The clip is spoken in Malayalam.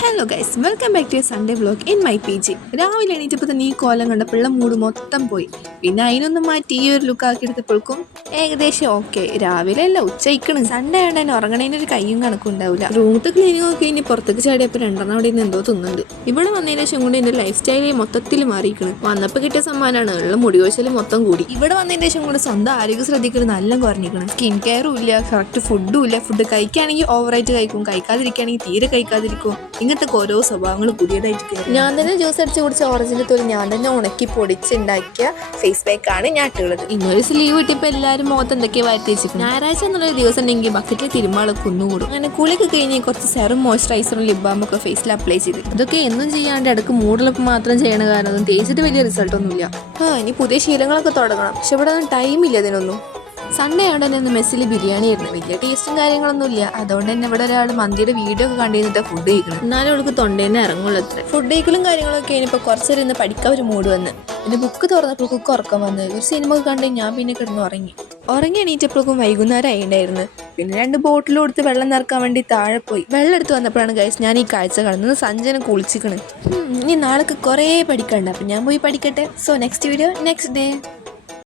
Hello guys, welcome back to Sunday vlog in my P G. രാവിലെ എണീറ്റപ്പോൾ തന്നെ ഈ കോലം കണ്ടപ്പോൾ മൂഡ് മൊത്തം പോയി. പിന്നെ അതിനൊന്നും മാറ്റി ഈ ഒരു ലുക്ക് ആക്കി എടുത്തപ്പോഴേക്കും ഏകദേശം ഓക്കെ. രാവിലെ അല്ല, ഉച്ചയ്ക്കണം. സൺഡേ ആയതുകൊണ്ട് തന്നെ ഉറങ്ങണേൻ്റെ ഒരു കയ്യും കണക്കും ഉണ്ടാവില്ല. റൂമത്തെ ക്ലീനിങ് ഒക്കെ കഴിഞ്ഞ് പുറത്തേക്ക് ചാടിയപ്പോൾ രണ്ടെണ്ണം അവിടെ നിന്ന് എന്തോ തിന്നുന്നുണ്ട്. ഇവിടെ വന്നതിന് ശേഷം കൊണ്ട് എൻ്റെ ലൈഫ് സ്റ്റൈലേ മൊത്തത്തിൽ മാറിയിരിക്കണം. വന്നപ്പോൾ കിട്ടിയ സമ്മാനമാണ് ഉള്ള മുടി കൊഴിച്ചൽ മൊത്തം കൂടി. ഇവിടെ വന്നതിന് ശേഷം കൂടെ സ്വന്തം ആരോഗ്യം ശ്രദ്ധിക്കുന്നത് നല്ല കുറഞ്ഞിരിക്കണം. സ്കിൻ കെയറും ഇല്ല, കറക്റ്റ് ഫുഡും ഇല്ല. ഫുഡ് കഴിക്കുകയാണെങ്കിൽ ഓവറായിട്ട് കഴിക്കും, കഴിക്കാതിരിക്കുകയാണെങ്കിൽ തീരെ കഴിക്കാതിരിക്കും. ഇങ്ങനത്തെ ഓരോ സ്വഭാവങ്ങൾ പുതിയതായിട്ട് കയറി. ഞാൻ തന്നെ ജ്യൂസ് അടിച്ച് കുടിച്ച ഓറഞ്ചിന്റെ തൊലി ഞാൻ തന്നെ ഉണക്കി പൊടിച്ചുണ്ടാക്കിയ ഫേസ് പാക്കാണ് ഞാൻ ഇട്ടുള്ളത്. ഇന്നൊരു ലീവ് കിട്ടിയപ്പോൾ എല്ലാവരും മുഖത്ത് എന്തൊക്കെയാ വരുത്തി വെച്ചിട്ടുണ്ട്. ഞായറാഴ്ച എന്നുള്ളൊരു ദിവസം ഉണ്ടെങ്കിൽ ബക്കറ്റിൽ തിരുമാളൊക്കെ കുന്നുകൂടും. അങ്ങനെ കുളിക്ക് കഴിഞ്ഞ് കുറച്ച് സെറും മോയ്സ്ചറൈസറും ലിപ് ബാമൊക്കെ ഫേസിൽ അപ്ലൈ ചെയ്ത് ഇതൊക്കെ എന്നും ചെയ്യാണ്ട് ഇടക്ക് മൂടലപ്പ് മാത്രം ചെയ്യണ കാരണം ഒന്നും തേച്ചിട്ട് വലിയ റിസൾട്ടൊന്നുമില്ല. ഇനി പുതിയ ശീലങ്ങളൊക്കെ തുടങ്ങണം. പക്ഷെ ഇവിടെ ഒന്നും ടൈമില്ല ഇതിനൊന്നും. സൺഡേ ആയതുകൊണ്ട് തന്നെ ഒന്ന് മെസ്സിൽ ബിരിയാണി ആയിരുന്നു. വലിയ ടേസ്റ്റും കാര്യങ്ങളൊന്നും ഇല്ല. അതുകൊണ്ട് തന്നെ ഇവിടെ ഒരാൾ മന്തിയുടെ വീഡിയോ ഒക്കെ കണ്ടിരുന്നിട്ട് ഫുഡ് കഴിക്കണം. എന്നാലും അവൾക്ക് തൊണ്ടേന്ന് ഇറങ്ങുള്ളൂ. അത്ര ഫുഡ് കഴിക്കലും കാര്യങ്ങളൊക്കെ കഴിഞ്ഞപ്പോൾ കുറച്ചേരം ഇന്ന് പഠിക്കാൻ ഒരു മൂഡ് വന്ന്. പിന്നെ ബുക്ക് തുറന്നപ്പോഴേക്കും ഉറക്കം വന്ന് ഒരു സിനിമ ഒക്കെ കണ്ട് ഞാൻ പിന്നെ കിടന്ന് ഉറങ്ങി എണീറ്റപ്പോഴേക്കും വൈകുന്നേരം ആയിട്ടുണ്ടായിരുന്നു. പിന്നെ 2 ബോട്ടിൽ കൊടുത്ത് വെള്ളം നിറക്കാൻ വേണ്ടി താഴെ പോയി. വെള്ളം എടുത്ത് വന്നപ്പോഴാണ് ഗൈസ് ഞാൻ ഈ കാഴ്ച കാണുന്നത്. സഞ്ജന കുളിച്ചിക്കണ്. ഇനി നാളെ കുറേ പഠിക്കണ്ട. അപ്പം ഞാൻ പോയി പഠിക്കട്ടെ. So next video next day.